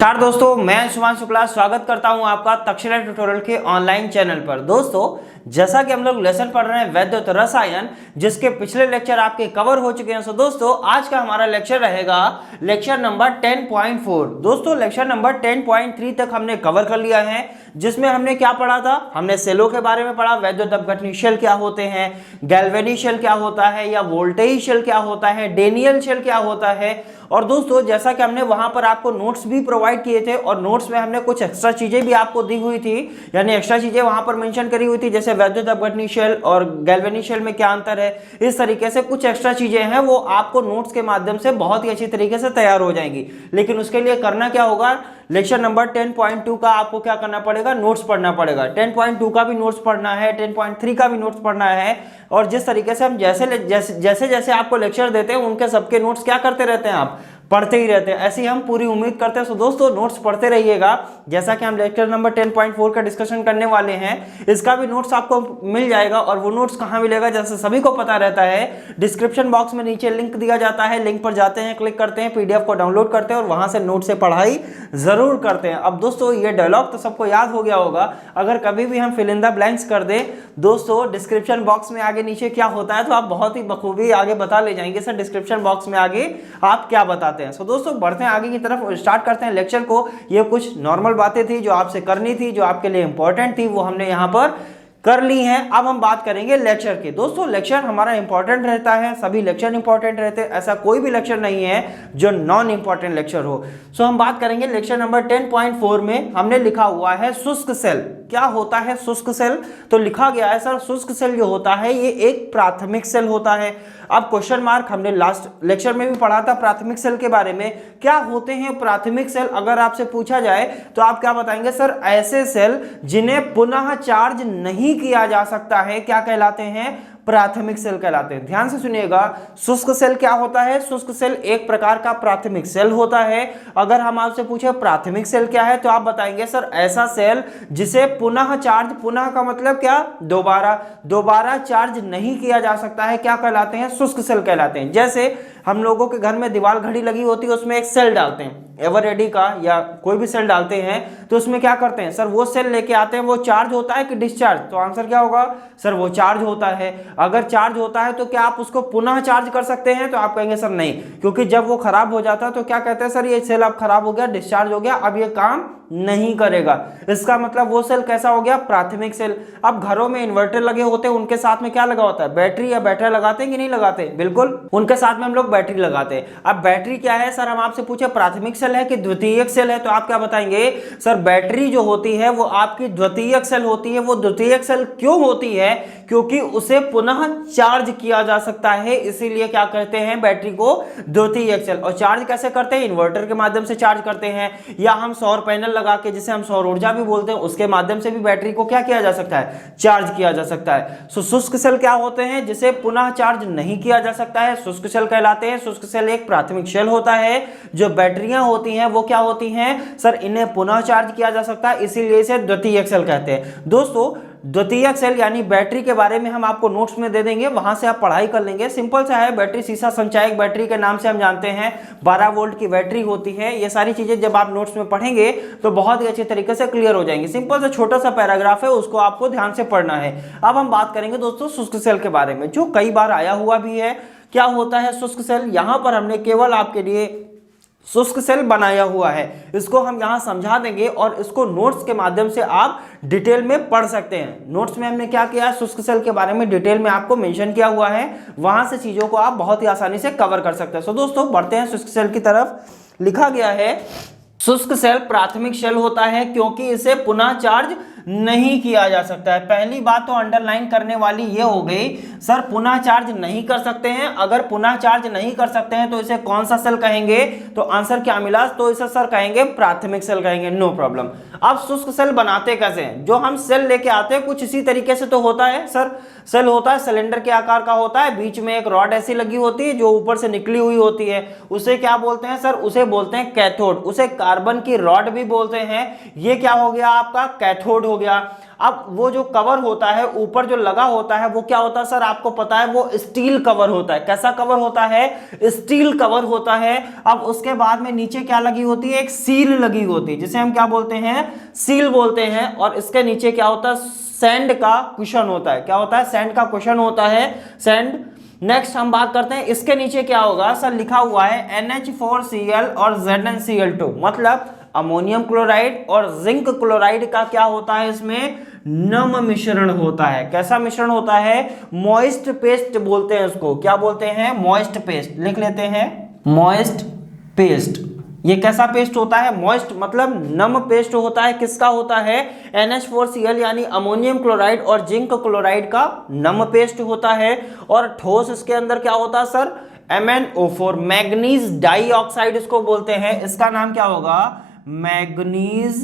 नमस्कार दोस्तों, मैं शुभान शुक्ला स्वागत करता हूं आपका तक्षशिला ट्यूटोरियल के ऑनलाइन चैनल पर। दोस्तों, जैसा कि हम लोग लेसन पढ़ रहे हैं वैद्युत रसायन, जिसके पिछले लेक्चर आपके कवर हो चुके हैं। सो दोस्तों, आज का हमारा लेक्चर रहेगा लेक्चर नंबर 10.4। दोस्तों, लेक्चर नंबर 10.3 तक हमने कवर कर लिया है, जिसमें हमने क्या पढ़ा था? हमने सेलों के बारे में पढ़ा, वैद्युत अपघटनी शेल क्या होते हैं, गैल्वेनिक शेल क्या होता है, या वोल्टेज शेल क्या होता है, डेनियल शेल क्या होता है। और दोस्तों, जैसा कि हमने वहां पर आपको नोट्स भी प्रोवाइड किए थे और नोट्स में हमने कुछ एक्स्ट्रा चीजें भी आपको दी हुई थी, यानी एक्स्ट्रा चीजें वहां पर मेंशन करी हुई थी, जैसे वैद्युत अपघटनी शेल और गैल्वेनिक शेल में क्या अंतर है। इस तरीके से कुछ एक्स्ट्रा चीजें हैं, वो आपको नोट्स के माध्यम से बहुत ही अच्छी तरीके से तैयार हो जाएंगी। लेकिन उसके लिए करना क्या होगा? लेक्चर नंबर 10.2 का आपको क्या करना पड़ेगा? नोट्स पढ़ना पड़ेगा। 10.2 का भी नोट्स पढ़ना है, 10.3 का भी नोट्स पढ़ना है। और जिस तरीके से हम जैसे जैसे आपको लेक्चर देते हैं, उनके सबके नोट्स क्या करते रहते हैं? आप पढ़ते ही रहते हैं, ऐसी हम पूरी उम्मीद करते हैं। सो दोस्तों, नोट्स पढ़ते रहिएगा। जैसा कि हम लेक्चर नंबर 10.4 का डिस्कशन करने वाले हैं, इसका भी नोट्स आपको मिल जाएगा। और वो नोट्स कहाँ मिलेगा? जैसे सभी को पता रहता है, डिस्क्रिप्शन बॉक्स में नीचे लिंक दिया जाता है, लिंक पर जाते हैं, क्लिक करते हैं, पीडीएफ को डाउनलोड करते हैं और वहां से नोट से पढ़ाई जरूर करते हैं। अब दोस्तों, ये डायलॉग तो सबको याद हो गया होगा। अगर कभी भी हम फिल इन द ब्लैंक्स कर दें दोस्तों, डिस्क्रिप्शन बॉक्स में आगे नीचे क्या होता है, तो आप बहुत ही बखूबी आगे बता ले जाएंगे सर डिस्क्रिप्शन बॉक्स में आगे आप क्या बताते हैं। सो दोस्तों, बढ़ते हैं आगे की तरफ, स्टार्ट करते हैं लेक्चर को। ये कुछ नॉर्मल बातें थी जो आपसे करनी थी, जो आपके लिए इंपॉर्टेंट थी, वो हमने यहाँ पर कर ली हैं। अब हम बात करेंगे लेक्चर की। दोस्तों, लेक्चर हमारा इंपॉर्टेंट रहता है, सभी लेक्चर इंपॉर्टेंट रहते हैं, ऐसा कोई भी लेक्चर नहीं है जो नॉन इंपॉर्टेंट लेक्चर हो। सो हम बात करेंगे लेक्चर नंबर 10.4 में हमने लिखा हुआ है शुष्क सेल। क्या होता है शुष्क सेल? तो लिखा गया है सर, शुष्क सेल जो होता है ये एक प्राथमिक सेल होता है। अब क्वेश्चन मार्क, हमने लास्ट लेक्चर में भी पढ़ा था प्राथमिक सेल के बारे में। क्या होते हैं प्राथमिक सेल? अगर आपसे पूछा जाए तो आप क्या बताएंगे? सर, ऐसे सेल जिन्हें पुनः चार्ज नहीं किया जा सकता है, क्या कहलाते हैं? प्राथमिक सेल कहलाते हैं। ध्यान से सुनिएगा, शुष्क सेल क्या होता है? शुष्क सेल एक प्रकार का प्राथमिक सेल होता है। अगर हम आपसे पूछे प्राथमिक सेल क्या है, तो आप बताएंगे सर, ऐसा सेल जिसे पुनः चार्ज, पुनः का मतलब क्या? दोबारा चार्ज नहीं किया जा सकता है, क्या कहलाते हैं? शुष्क सेल कहलाते हैं। जैसे हम लोगों के घर में दीवार घड़ी लगी होती है, उसमें एक सेल डालते हैं, एवररेडी का या कोई भी सेल डालते हैं, तो उसमें क्या करते हैं सर? वो सेल लेके आते हैं, वो चार्ज होता है कि डिस्चार्ज? तो आंसर क्या होगा सर? वो चार्ज होता है। अगर चार्ज होता है तो क्या आप उसको पुनः चार्ज कर सकते हैं? तो आप कहेंगे सर नहीं, क्योंकि जब वो खराब हो जाता है तो क्या कहते हैं सर? ये सेल अब खराब हो गया, डिस्चार्ज हो गया, अब ये काम नहीं करेगा। इसका मतलब वो सेल कैसा हो गया? प्राथमिक सेल। अब घरों में इन्वर्टर लगे होते हैं, उनके साथ में क्या लगा होता है? बैटरी या बैटरी लगाते हैं कि नहीं लगाते? बिल्कुल, उनके साथ में हम लोग बैटरी लगाते हैं। अब बैटरी क्या है सर? हम आपसे पूछे प्राथमिक सेल है कि द्वितीयक सेल है, तो आप क्या बताएंगे? सर, बैटरी जो होती है वो आपकी द्वितीयक सेल होती है। वो द्वितीयक सेल क्यों होती है? क्योंकि उसे पुनः चार्ज किया जा सकता है, इसीलिए क्या कहते हैं बैटरी को? द्वितीयक सेल। और चार्ज कैसे करते हैं? इन्वर्टर के माध्यम से चार्ज करते हैं, या हम सौर पैनल लगा के, जिसे हम सौर ऊर्जा भी बोलते हैं, उसके माध्यम से भी बैटरी को क्या किया जा सकता है? चार्ज किया जा सकता है। सो शुष्क सेल क्या होते हैं? जिसे पुनः चार्ज नहीं किया जा सकता है, शुष्क सेल कहलाते हैं। शुष्क सेल एक प्राथमिक सेल होता है। जो बैटरियां होती हैं वो क्या होती हैं सर? इन्हें पुनः चार्ज किया जा सकता है, इसीलिए इसे द्वितीयक सेल कहते हैं। दोस्तों, द्वितीयक सेल यानी बैटरी के बारे में हम आपको नोट्स में दे देंगे, वहां से आप पढ़ाई कर लेंगे। सिंपल सा है, बैटरी शीशा संचायक बैटरी के नाम से हम जानते हैं, 12 वोल्ट की बैटरी होती है। ये सारी चीजें जब आप नोट्स में पढ़ेंगे तो बहुत ही अच्छे तरीके से क्लियर हो जाएंगे। सिंपल सा छोटा सा पैराग्राफ है, उसको आपको ध्यान से पढ़ना है। अब हम बात करेंगे दोस्तों शुष्क सेल के बारे में, जो कई बार आया हुआ भी है। क्या होता है शुष्क सेल? यहां पर हमने केवल आपके लिए शुष्क सेल बनाया हुआ है, इसको हम यहां समझा देंगे और इसको नोट्स के माध्यम से आप डिटेल में पढ़ सकते हैं। नोट्स में हमने क्या किया? शुष्क सेल के बारे में डिटेल में आपको मेंशन किया हुआ है, वहां से चीजों को आप बहुत ही आसानी से कवर कर सकते हैं। सो दोस्तों, बढ़ते हैं शुष्क सेल की तरफ। लिखा गया है, शुष्क सेल प्राथमिक सेल होता है क्योंकि इसे पुनः चार्ज नहीं किया जा सकता है। पहली बात तो अंडरलाइन करने वाली ये हो गई सर, पुनः चार्ज नहीं कर सकते हैं। अगर पुनः चार्ज नहीं कर सकते हैं तो इसे कौन सा सेल कहेंगे? तो आंसर क्या मिला? तो इसे सर कहेंगे प्राथमिक सेल कहेंगे, नो प्रॉब्लम। अब शुष्क सेल बनाते कैसे हैं? जो हम सेल लेके आते हैं कुछ इसी तरीके से तो होता है सर। सेल होता है सिलेंडर के आकार का होता है, बीच में एक रॉड ऐसी लगी होती है जो ऊपर से निकली हुई होती है, उसे क्या बोलते हैं सर? उसे बोलते हैं कैथोड। उसे कार्बन की रॉड भी बोलते हैं। ये क्या हो गया? आपका कैथोड हो गया। अब वो जो कवर होता है ऊपर जो लगा होता है वो क्या होता है सर, आपको पता है वो स्टील कवर होता है। कैसा कवर होता है? स्टील कवर होता है। अब उसके बाद में नीचे क्या लगी होती है? एक सील लगी होती है, जिसे हम क्या बोलते हैं? सील बोलते हैं। और इसके नीचे क्या होता है? सैंड का कुशन होता है। क्या होता है? सैंड का कुशन होता है, सैंड। नेक्स्ट हम बात करते हैं इसके नीचे क्या होगा सर, लिखा हुआ है NH4Cl और ZnCl2, मतलब अमोनियम क्लोराइड और जिंक क्लोराइड का क्या होता है? इसमें नम मिश्रण होता है। कैसा मिश्रण होता है? मॉइस्ट पेस्ट बोलते हैं उसको। क्या बोलते हैं? Moist paste. लिख लेते हैं, मॉइस्ट पेस्ट। ये कैसा पेस्ट होता है? मॉइस्ट मतलब नम पेस्ट होता है। किसका होता है? NH4Cl यानी अमोनियम क्लोराइड और जिंक क्लोराइड का नम पेस्ट होता है। और ठोस इसके अंदर क्या होता है सर? MnO4, मैग्नीज डाइऑक्साइड इसको बोलते हैं। इसका नाम क्या होगा? Manganese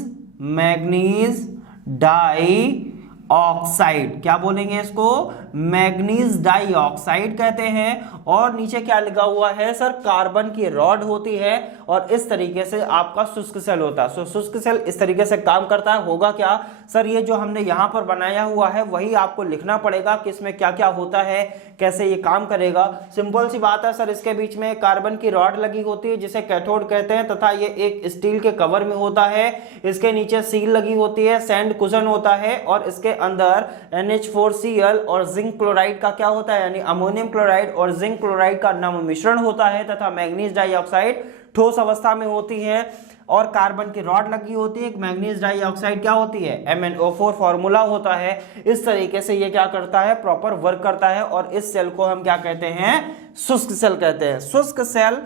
dioxide. क्या बोलेंगे इसको? मैग्नीज डाइऑक्साइड कहते हैं। और नीचे क्या लिखा हुआ है सर? कार्बन की रॉड होती है और इस तरीके से आपका शुष्क सेल होता है। सो शुष्क सेल इस तरीके से काम करता है। होगा क्या सर? ये जो हमने यहाँ पर बनाया हुआ है वही आपको लिखना पड़ेगा कि इसमें क्या क्या होता है, कैसे ये काम करेगा। सिंपल सी बात है सर, इसके बीच में कार्बन की रॉड लगी होती है जिसे कैथोड कहते हैं, तथा ये एक स्टील के कवर में होता है। इसके नीचे सील लगी होती है, सैंड कुशन होता है और इसके अंदर NH4Cl और जिंक क्लोराइड का क्या होता है, यानी अमोनियम क्लोराइड और जिंक क्लोराइड का नम मिश्रण होता है, तथा मैग्नीज डाइऑक्साइड ठोस अवस्था में होती है और कार्बन की रॉड लगी होती है। एक मैग्नीज डाइऑक्साइड क्या होती है? MnO4 फॉर्मूला होता है। इस तरीके से ये क्या करता है? प्रॉपर वर्क करता है। और इस सेल को हम क्या कहते हैं? शुष्क सेल कहते हैं। शुष्क सेल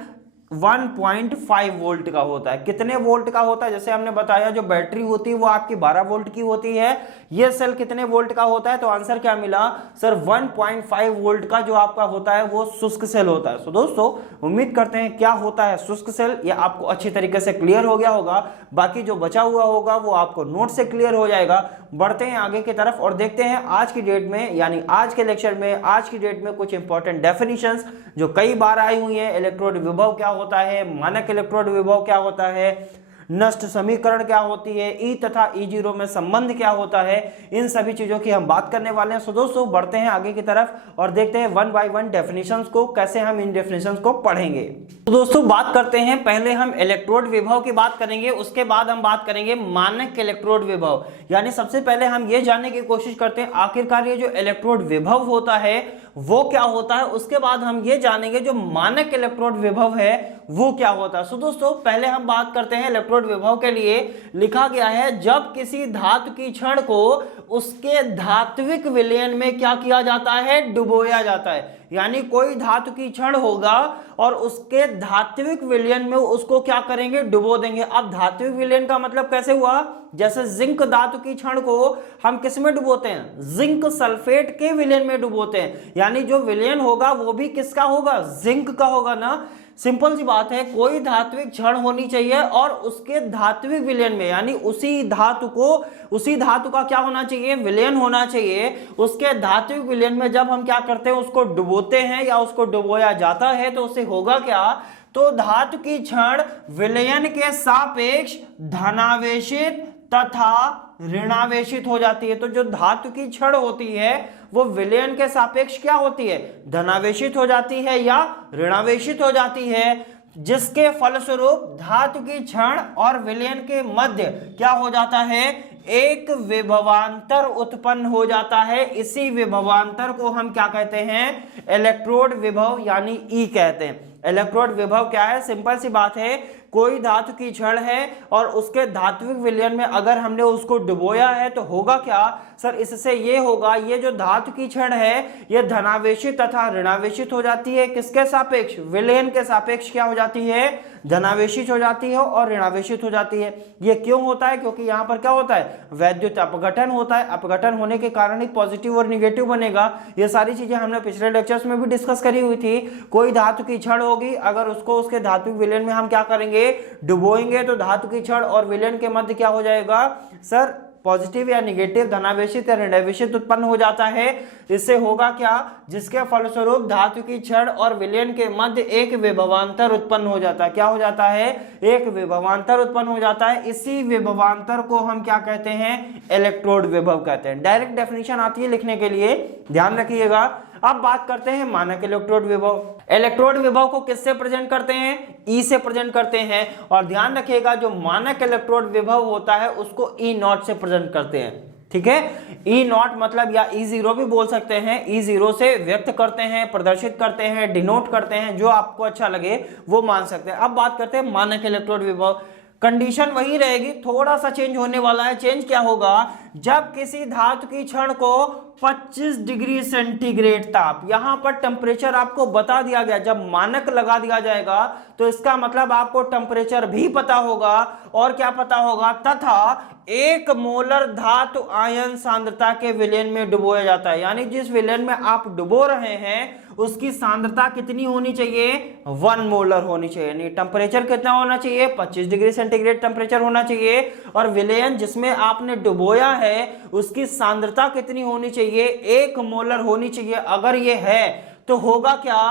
1.5 वोल्ट का होता है। कितने वोल्ट का होता है? जैसे हमने बताया जो बैटरी होती है वो आपकी 12 वोल्ट की होती है। ये सेल कितने वोल्ट का होता है? तो आंसर क्या मिला सर? 1.5 वोल्ट का जो आपका होता है वो शुष्क सेल होता है। तो दोस्तों उम्मीद करते हैं क्या होता है शुष्क सेल ये आपको अच्छी तरीके से क्लियर हो गया होगा। बाकी जो बचा हुआ होगा वो आपको नोट से क्लियर हो जाएगा। बढ़ते हैं आगे की तरफ और देखते हैं आज की डेट में, यानी आज के लेक्चर में, आज की डेट में कुछ इंपॉर्टेंट डेफिनेशंस जो कई बार आई हुई है। इलेक्ट्रोड विभव क्या होता है, मानक इलेक्ट्रोड विभव क्या होता है, नष्ट समीकरण क्या होती है, ई तथा E0 में संबंध क्या होता है, इन सभी चीजों की हम बात करने वाले हैं। सो दोस्तों बढ़ते हैं आगे की तरफ और देखते हैं वन बाय वन डेफिनेशंस को, कैसे हम इन डेफिनेशंस को पढ़ेंगे। तो दोस्तों बात करते हैं, पहले हम इलेक्ट्रोड विभव की बात करेंगे, उसके बाद हम बात करेंगे मानक इलेक्ट्रोड विभव। यानी सबसे पहले हम ये जानने की कोशिश करते हैं आखिरकार ये जो इलेक्ट्रोड विभव होता है वो क्या होता है, उसके बाद हम ये जानेंगे जो मानक इलेक्ट्रोड विभव है वो क्या होता है। सो दोस्तों पहले हम बात करते हैं इलेक्ट्रोड विभव के लिए। लिखा गया है जब किसी धातु की छड़ को उसके धात्विक विलयन में क्या किया जाता है? डुबोया जाता है। यानी कोई धातु की छड़ होगा और उसके धात्विक विलयन में उसको क्या करेंगे? डुबो देंगे। अब धात्विक विलयन का मतलब कैसे हुआ? जैसे जिंक धातु की छड़ को हम किस में डुबोते हैं? जिंक सल्फेट के विलयन में डुबोते हैं। यानी जो विलयन होगा वो भी किसका होगा? जिंक का होगा ना। सिंपल सी बात है, कोई धात्विक छड़ होनी चाहिए और उसके धात्विक विलयन में, यानी उसी धातु का क्या होना चाहिए? विलयन होना चाहिए। उसके धात्विक विलयन में जब हम क्या करते हैं? उसको डुबोते हैं या उसको डुबोया जाता है तो उससे होगा क्या? तो धातु की छड़ विलयन के सापेक्ष धनावेशित तथा ऋणावेशित हो जाती है। तो जो धातु की छड़ होती है वो विलयन के सापेक्ष क्या होती है? धनावेशित हो जाती है या ऋणावेशित हो जाती है, जिसके फलस्वरूप धातु की छड़ और विलयन के मध्य क्या हो जाता है? एक विभवांतर उत्पन्न हो जाता है। इसी विभवांतर को हम क्या कहते हैं? इलेक्ट्रोड विभव यानी ई कहते हैं। इलेक्ट्रोड विभव क्या है? सिंपल सी बात है, कोई धातु की छड़ है और उसके धात्विक विलयन में अगर हमने उसको डुबोया है तो होगा क्या सर? इससे ये होगा, ये जो धातु की छड़ है ये धनावेशित तथा ऋणावेशित हो जाती है। किसके सापेक्ष? विलयन के सापेक्ष क्या हो जाती है? धनावेशित हो जाती है और ऋणावेशित हो जाती है। ये क्यों होता है? क्योंकि यहाँ पर क्या होता है? वैद्युत अपघटन होता है। अपघटन होने के कारण ही पॉजिटिव और निगेटिव बनेगा। ये सारी चीजें हमने पिछले लेक्चर्स में भी डिस्कस करी हुई थी। कोई धातु की छड़ होगी, अगर उसको उसके धात्विक विलयन में हम क्या करेंगे? डुबोएंगे तो धातु की छड़ और विलयन के मध्य क्या हो जाएगा सर? पॉजिटिव या निगेटिव, धनावेशित या ऋणावेशित उत्पन्न हो जाता है। इससे होगा क्या, जिसके फलस्वरूप धातु की छड़ और विलयन के मध्य एक विभवांतर उत्पन्न हो जाता है। क्या हो जाता है, एक विभवांतर उत्पन्न हो जाता है। इसी विभवांतर को हम क्या कहते हैं, इलेक्ट्रोड विभव कहते हैं। डायरेक्ट डेफिनेशन आती है लिखने के लिए, ध्यान रखिएगा। अब बात करते हैं मानक इलेक्ट्रोड विभव। इलेक्ट्रोड विभव को किससे प्रेजेंट करते हैं, ई से प्रेजेंट करते हैं। और ध्यान रखिएगा जो मानक इलेक्ट्रोड विभव होता है उसको ई नॉट से प्रेजेंट करते हैं। ठीक है, ई नॉट मतलब या ई जीरो भी बोल सकते हैं, ई जीरो से व्यक्त करते हैं, प्रदर्शित करते हैं, डिनोट करते हैं, जो आपको अच्छा लगे वो मान सकते हैं। अब बात करते हैं मानक इलेक्ट्रोड विभव। कंडीशन वही रहेगी, थोड़ा सा चेंज होने वाला है। चेंज क्या होगा, जब किसी धातु की छड़ को 25 डिग्री सेंटीग्रेड ताप, यहां पर टेम्परेचर आपको बता दिया गया, जब मानक लगा दिया जाएगा तो इसका मतलब आपको टेम्परेचर भी पता होगा और क्या पता होगा, तथा 1 मोलर धातु आयन सांद्रता के विलयन में डुबोया जाता है। यानी जिस विलयन में आप डुबो रहे हैं उसकी सांद्रता कितनी होनी चाहिए, 1 मोलर होनी चाहिए। यानी टेम्परेचर कितना होना चाहिए, 25 डिग्री सेंटीग्रेड टेम्परेचर होना चाहिए। और विलयन जिसमें आपने डुबोया है उसकी सांद्रता कितनी होनी चाहिए, 1 मोलर होनी चाहिए। अगर ये है तो होगा क्या,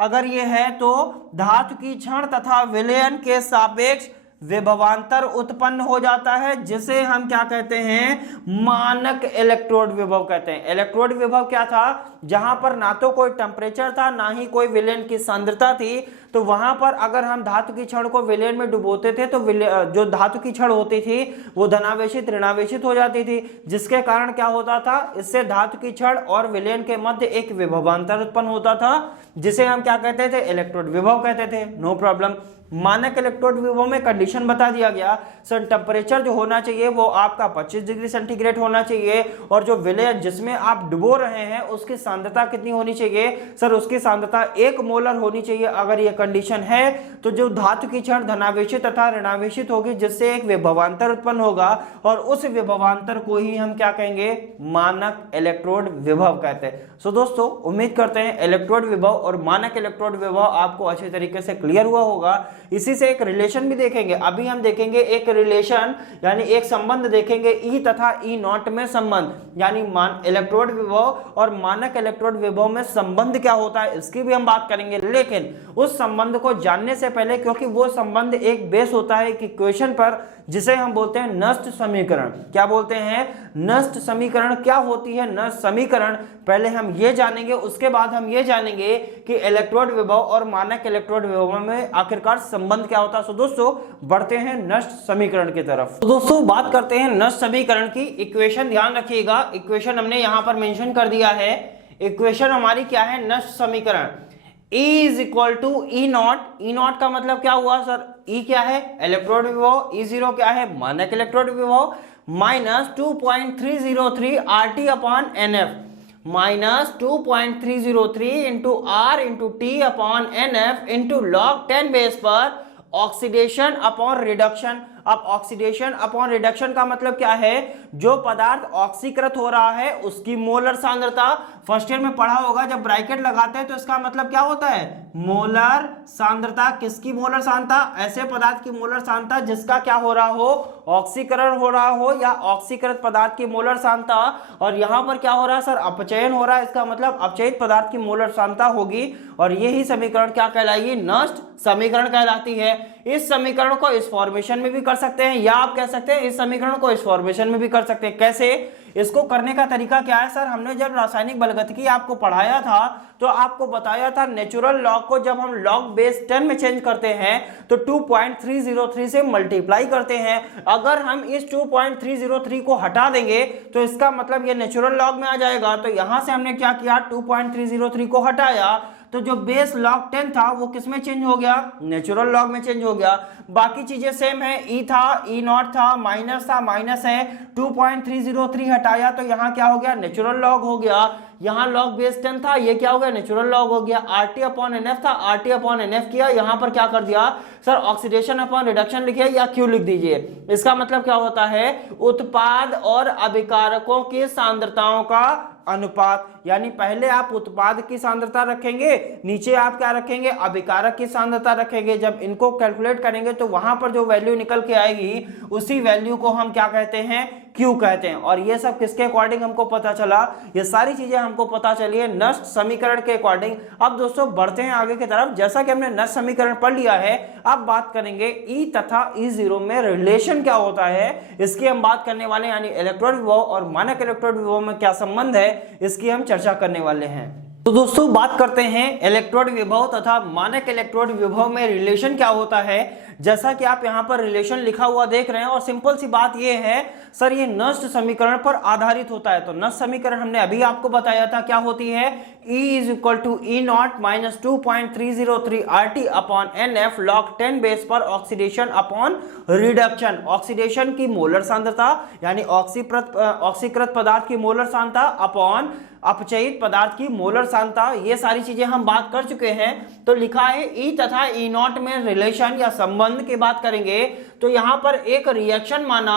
अगर ये है तो धातु की छड़ तथा विलयन के सापेक्ष विभवांतर उत्पन्न हो जाता है, जिसे हम क्या कहते हैं, मानक इलेक्ट्रोड विभव कहते हैं। इलेक्ट्रोड विभव क्या था, जहां पर ना तो कोई टेम्परेचर था ना ही कोई विलयन की सांद्रता थी। तो वहां पर अगर हम धातु की छड़ को विलयन में डुबोते थे तो जो धातु की छड़ होती थी वो धनावेशित ऋणावेशित हो जाती थी, जिसके कारण क्या होता था, इससे धातु की छड़ और विलयन के मध्य एक विभवांतर उत्पन्न होता था, जिसे हम क्या कहते थे, इलेक्ट्रोड विभव कहते थे। No problem. मानक इलेक्ट्रोड विभव में कंडीशन बता दिया गया, सर टेम्परेचर जो होना चाहिए वो आपका 25 डिग्री सेंटीग्रेड होना चाहिए, और जो विलयन जिसमें आप डुबो रहे हैं उसकी सांद्रता कितनी होनी चाहिए, सर उसकी सांद्रता 1 मोलर होनी चाहिए। अगर ये कंडीशन है तो जो धातु की छड़ धनावेशित तथा ऋणावेशित होगी, जिससे एक विभवांतर उत्पन्न होगा, और उस विभवांतर को ही हम क्या कहेंगे, मानक इलेक्ट्रोड विभव कहते हैं। सो दोस्तों उम्मीद करते हैं इलेक्ट्रोड विभव और मानक इलेक्ट्रोड विभव आपको अच्छे तरीके से क्लियर हुआ होगा। इसी से एक रिलेशन भी देखेंगे, अभी हम देखेंगे एक रिलेशन यानी एक संबंध देखेंगे, ई तथा ई नॉट में संबंध, यानी इलेक्ट्रोड विभव और मानक इलेक्ट्रोड विभव में संबंध क्या होता है इसकी भी हम बात करेंगे। लेकिन उस संबंध को जानने से पहले, क्योंकि वो संबंध एक बेस होता है एक इक्वेशन पर, जिसे हम बोलते हैं नष्ट समीकरण। क्या बोलते हैं, नष्ट समीकरण। क्या होती है नष्ट समीकरण, पहले हम ये जानेंगे, उसके बाद हम ये जानेंगे कि इलेक्ट्रोड विभव और मानक इलेक्ट्रोड विभव में आखिरकार संबंध क्या होता है। सो दोस्तों बढ़ते हैं नष्ट समीकरण की तरफ। तो दोस्तों बात करते हैं नष्ट समीकरण की। इक्वेशन ध्यान रखिएगा, इक्वेशन हमने यहां पर मेंशन कर दिया है। इक्वेशन हमारी क्या है, नष्ट समीकरण। E is equal to E nought. E nought का मतलब क्या हुआ सर, E क्या है, इलेक्ट्रोड विभव, ई जीरो क्या है, मानक इलेक्ट्रोड विभव, minus 2.303 RT upon NF, minus 2.303 into R into T upon NF into log 10 base पर ऑक्सीडेशन अपॉन रिडक्शन। अब ऑक्सीडेशन अपॉन रिडक्शन का मतलब क्या है, जो पदार्थ ऑक्सीकृत हो रहा है उसकी मोलर सांद्रता। फर्स्ट ईयर में पढ़ा होगा, जब ब्रैकेट लगाते हैं तो इसका मतलब क्या होता है, मोलर सांद्रता। किसकी मोलर सांद्रता, ऐसे पदार्थ की मोलर सांद्रता जिसका क्या हो रहा हो, ऑक्सीकरण हो रहा हो, या ऑक्सीकृत पदार्थ की मोलर सांद्रता। और यहां पर क्या हो रहा है सर, अपचयन हो रहा है, इसका मतलब अपचयित पदार्थ की मोलर सांद्रता होगी। और यही समीकरण क्या कहलाएगी, नष्ट समीकरण कहलाती है। इस समीकरण को इस फॉर्मेशन में भी कर सकते हैं, या आप कह सकते हैं इस समीकरण को इस फॉर्मेशन में भी कर सकते हैं। कैसे, इसको करने का तरीका क्या है सर, हमने जब रासायनिक बलगतिकी आपको पढ़ाया था तो आपको बताया था नेचुरल लॉग को जब हम लॉग बेस 10 में चेंज करते हैं तो 2.303 से मल्टीप्लाई करते हैं। अगर हम इस 2.303 को हटा देंगे तो इसका मतलब ये नेचुरल लॉग में आ जाएगा। तो यहां से हमने क्या किया, 2.303 को हटाया तो जो बेस log 10 था वो किस में चेंज हो गया, नेचुरल लॉग में चेंज हो गया। बाकी चीजें सेम है, ई था, ई नॉट था, माइनस था, माइनस है, 2.303 हटाया तो यहाँ क्या हो गया, नेचुरल लॉग हो गया। यहाँ लॉग बेस 10 था, ये क्या हो गया, नेचुरल लॉग हो गया। RT अपॉन NF था, RT अपॉन NF किया, यहाँ पर क्या कर दिया सर, ऑक्सीडेशन अपॉन रिडक्शन लिखिए या Q लिख दीजिए। इसका मतलब क्या होता है, उत्पाद और अभिकारकों की सांद्रताओं का अनुपात। यानी पहले आप उत्पाद की सांद्रता रखेंगे, नीचे आप क्या रखेंगे, अभिकारक की सांद्रता रखेंगे। जब इनको कैलकुलेट करेंगे तो वहां पर जो वैल्यू निकल के आएगी उसी वैल्यू को हम क्या कहते हैं, क्यू कहते हैं। और ये सब किसके अकॉर्डिंग हमको पता चला, ये सारी चीजें हमको पता चली है नष्ट समीकरण के अकॉर्डिंग। अब दोस्तों बढ़ते हैं आगे की तरफ। जैसा कि हमने नष्ट समीकरण पढ़ लिया है, अब बात करेंगे ई तथा E0 में रिलेशन क्या होता है, इसकी हम बात करने वाले हैं। यानी इलेक्ट्रॉन विभव और मानक इलेक्ट्रॉन विभव में क्या संबंध है, इसकी हम चर्चा करने वाले हैं। तो दोस्तों बात करते हैं इलेक्ट्रोड विभव तथा मानक इलेक्ट्रोड विभव में रिलेशन क्या होता है। जैसा कि आप यहां पर रिलेशन लिखा हुआ देख रहे हैं, और सिंपल सी बात यह है सर, ये नष्ट समीकरण पर आधारित होता है। तो नष्ट समीकरण हमने अभी आपको बताया था क्या होती है, E is equal to E nought minus 2.303 RT upon NF log 10 base पर ऑक्सीडेशन अपॉन रिडक्शन। ऑक्सीडेशन की मोलर सांद्रता यानी ऑक्सीकृत पदार्थ की मोलर सांद्रता अपॉन अपचयित पदार्थ की मोलर सांद्रता, ये सारी चीजें हम बात कर चुके हैं। तो लिखा है ई तथा ई नॉट में रिलेशन या संबंध की बात करेंगे तो यहां पर एक रिएक्शन माना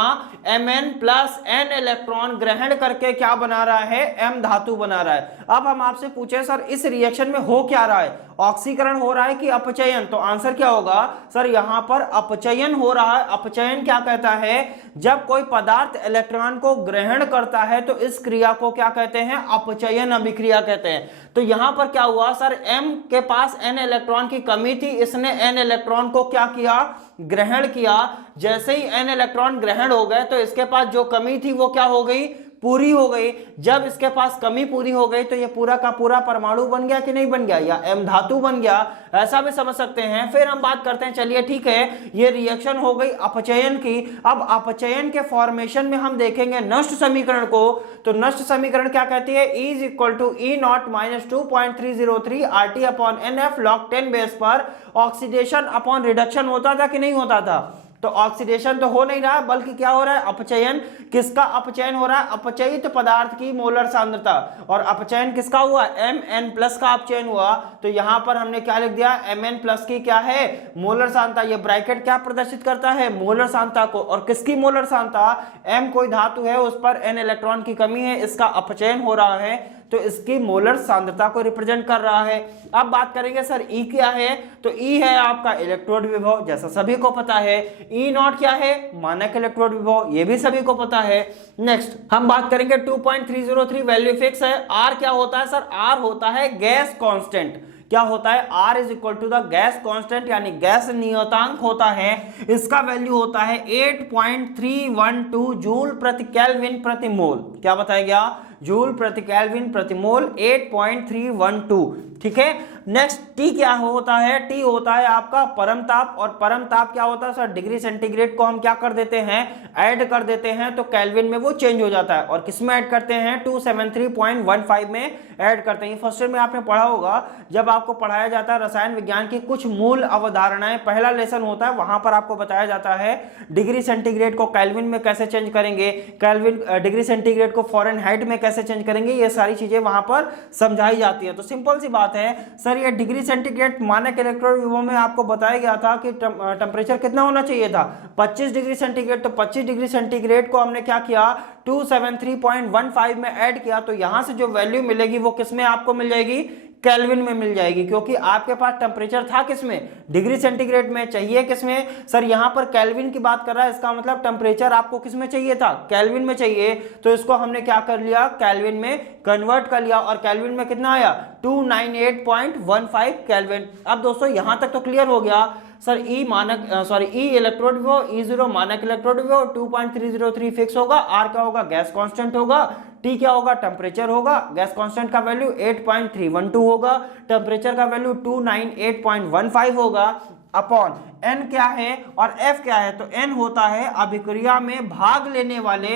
Mn प्लस n इलेक्ट्रॉन ग्रहण करके क्या बना रहा है, M धातु बना रहा है। अब हम आपसे पूछे सर इस रिएक्शन में हो क्या रहा है, ऑक्सीकरण हो रहा है कि अपचयन, तो आंसर क्या होगा सर, यहां पर अपचयन हो रहा है। अपचयन क्या कहता है, जब कोई पदार्थ इलेक्ट्रॉन को ग्रहण करता है तो इस क्रिया को क्या कहते हैं, अपचयन अभिक्रिया कहते हैं। तो यहां पर क्या हुआ सर, M के पास n इलेक्ट्रॉन की कमी थी, इसने n इलेक्ट्रॉन को क्या किया, ग्रहण किया। जैसे ही n इलेक्ट्रॉन ग्रहण हो गए तो इसके पास जो कमी थी वो क्या हो गई, पूरी हो गई। जब इसके पास कमी पूरी हो गई तो ये पूरा का पूरा परमाणु बन गया कि नहीं बन गया, या M धातु बन गया, ऐसा भी समझ सकते हैं। फिर हम बात करते हैं, चलिए ठीक है, ये रिएक्शन हो गई अपचयन की। अब अपचयन के फॉर्मेशन में हम देखेंगे नष्ट समीकरण को। तो नष्ट समीकरण क्या कहती है, E is equal to E nought minus 2.303 RT upon NF log 10 base पर ऑक्सीडेशन अपॉन रिडक्शन होता था कि नहीं होता था। तो ऑक्सीडेशन तो हो नहीं रहा, बल्कि क्या हो रहा है, अपचयन। किसका अपचयन हो रहा है, अपचयित पदार्थ की मोलर सांद्रता। और अपचयन किसका हुआ, Mn प्लस का अपचयन हुआ। तो यहां पर हमने क्या लिख दिया, Mn प्लस की क्या है, मोलर सांद्रता। ये ब्रैकेट क्या प्रदर्शित करता है, मोलर सांद्रता को। और किसकी मोलर सांद्रता, M कोई धातु है, उस पर n इलेक्ट्रॉन की कमी है, इसका अपचयन हो रहा है, तो इसकी मोलर सांद्रता को रिप्रेजेंट कर रहा है। अब बात करेंगे सर ई क्या है, तो ई है आपका इलेक्ट्रोड विभव, जैसा सभी को पता है। ई नॉट क्या है, मानक इलेक्ट्रोड विभव, ये भी सभी को पता है। नेक्स्ट हम बात करेंगे 2.303 वैल्यू फिक्स है। आर क्या होता है सर, आर होता है गैस कांस्टेंट। क्या होता है, R is equal to the gas constant यानी गैस नियतांक होता है। इसका वैल्यू होता है 8.312 जूल प्रति केल्विन प्रति मोल। क्या बताया गया, जूल प्रति केल्विन प्रति मोल 8.312। ठीक है। नेक्स्ट टी क्या होता है, टी होता है आपका परम ताप। और परम ताप क्या होता है सर, डिग्री सेंटीग्रेड को हम क्या कर देते हैं, ऐड कर देते हैं, तो केल्विन में वो चेंज हो जाता है। और किसमें ऐड करते हैं, 273.15 में ऐड करते हैं। फर्स्ट ईयर में आपने पढ़ा होगा, जब आपको पढ़ाया जाता है रसायन विज्ञान की कुछ मूल अवधारणाएं, पहला लेसन होता है, वहां पर आपको बताया जाता है डिग्री सेंटीग्रेड को केल्विन में कैसे चेंज करेंगे, केल्विन डिग्री सेंटीग्रेड को फ़ारेनहाइट में कैसे चेंज करेंगे, ये सारी चीजें वहां पर समझाई जाती है। तो सिंपल सी बात है सर, ये डिग्री सेंटीग्रेड मानक इलेक्ट्रोड विभव में आपको बताया गया था कि टेम्परेचर कितना होना चाहिए था, 25 डिग्री सेंटीग्रेड। तो 25 डिग्री सेंटीग्रेड को हमने क्या किया, 273.15 में ऐड किया। तो यहां से जो वैल्यू मिलेगी वो किसमें आपको मिल जाएगी, केल्विन में मिल जाएगी, क्योंकि आपके पास टेम्परेचर था किसमें, डिग्री सेंटीग्रेड में। चाहिए किसमें सर, यहां पर केल्विन की बात कर रहा है, इसका मतलब टेम्परेचर आपको किसमें चाहिए था, केल्विन में चाहिए। तो इसको हमने क्या कर लिया, केल्विन में कन्वर्ट कर लिया। और केल्विन में कितना आया, 298.15 केल्विन। अब दोस्तों यहां तक तो क्लियर हो गया सर। ई इलेक्ट्रोड विभव, E0 मानक इलेक्ट्रोड विभव, 2.303 फिक्स होगा। आर क्या होगा, गैस कांस्टेंट होगा। टी क्या होगा, टेम्परेचर होगा। गैस कांस्टेंट का वैल्यू 8.312 होगा, टेम्परेचर का वैल्यू 298.15 होगा। अपॉन एन क्या है और एफ क्या है, तो एन होता है अभिक्रिया में भाग लेने वाले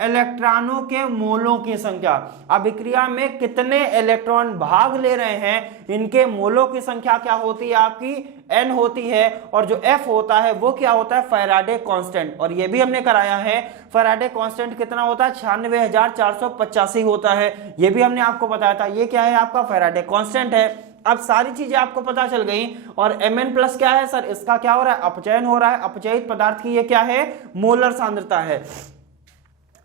इलेक्ट्रॉनों के मोलों की संख्या। अभिक्रिया में कितने इलेक्ट्रॉन भाग ले रहे हैं, इनके मोलों की संख्या क्या होती है, आपकी एन होती है। और जो एफ होता है वो क्या होता है, फैराडे कांस्टेंट। और ये भी हमने कराया है, फैराडे कांस्टेंट कितना होता है, 96,485 होता है। ये भी हमने आपको बताया था, ये क्या है आपका फैराडे कांस्टेंट है। अब सारी चीजें आपको पता चल गई। और Mn प्लस क्या है सर, इसका क्या हो रहा है, अपचयन हो रहा है। अपचयित पदार्थ की ये क्या है, मोलर सांद्रता है।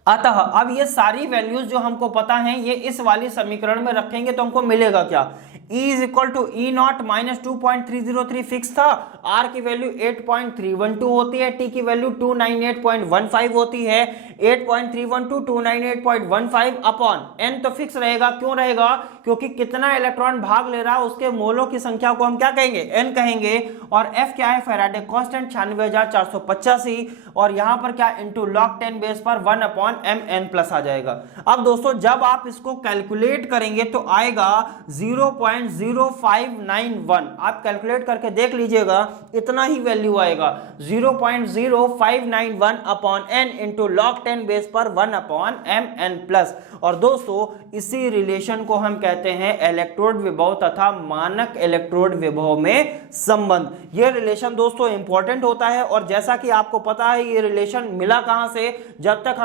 अतः अब ये सारी वैल्यूज जो हमको पता है ये इस वाली समीकरण में रखेंगे तो हमको मिलेगा क्या, E is equal to E nought minus 2.303 fix था, R की वैल्यू 8.312 होती है, T की वैल्यू 298.15 होती है, 8.312 298.15 अपॉन N तो फिक्स रहेगा, क्यों रहेगा, क्योंकि कितना इलेक्ट्रॉन भाग ले रहा है उसके मोलों की संख्या को हम क्या कहेंगे, N कहेंगे, और F क्या है, फैराडे कांस्टेंट 96,485, और यहां पर क्या इंटू log 10 बेस पर 1 अपॉन mn प्लस आ जाएगा। अब दोस्तों जब आप इसको कैलकुलेट करेंगे तो आएगा 0.0591, आप कैलकुलेट करके देख लीजिएगा, इतना ही वैल्यू आएगा 0.0591 upon n into log 10 base पर 1 अपॉन mn प्लस। और दोस्तों इसी रिलेशन को हम कहते हैं इलेक्ट्रोड विभव तथा मानक इलेक्ट्रोड विभव में संबंध। यह रिलेशन दोस्तों इंपॉर्टेंट होता है, और जैसा कि आपको पता है ये रिलेशन मिला कहां से, जब तक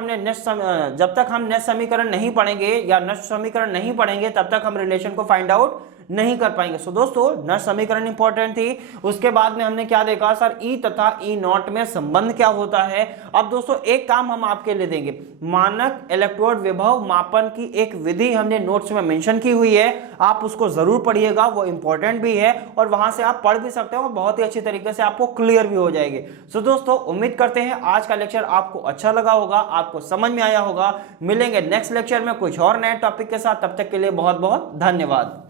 हम नेक्स्ट समीकरण नहीं पढ़ेंगे या नष्ट समीकरण नहीं पढ़ेंगे तब तक हम रिलेशन को फाइंड आउट नहीं कर पाएंगे। सो दोस्तों नष्ट समीकरण इंपॉर्टेंट थी, उसके बाद में हमने क्या देखा सर, ई तथा ई नॉट में संबंध क्या होता है। अब दोस्तों एक काम हम आपके लिए देंगे, मानक इलेक्ट्रोड विभव मापन की एक विधि हमने नोट्स में मेंशन की हुई है, आप उसको जरूर पढ़िएगा, वो इंपॉर्टेंट भी है और वहां से आप पढ़ भी सकते हो, बहुत ही अच्छी तरीके से आपको क्लियर भी हो जाएंगे। सो दोस्तों उम्मीद करते हैं आज का लेक्चर आपको अच्छा लगा होगा, आपको समझ में आया होगा। मिलेंगे नेक्स्ट लेक्चर में कुछ और नए टॉपिक के साथ, तब तक के लिए बहुत बहुत धन्यवाद।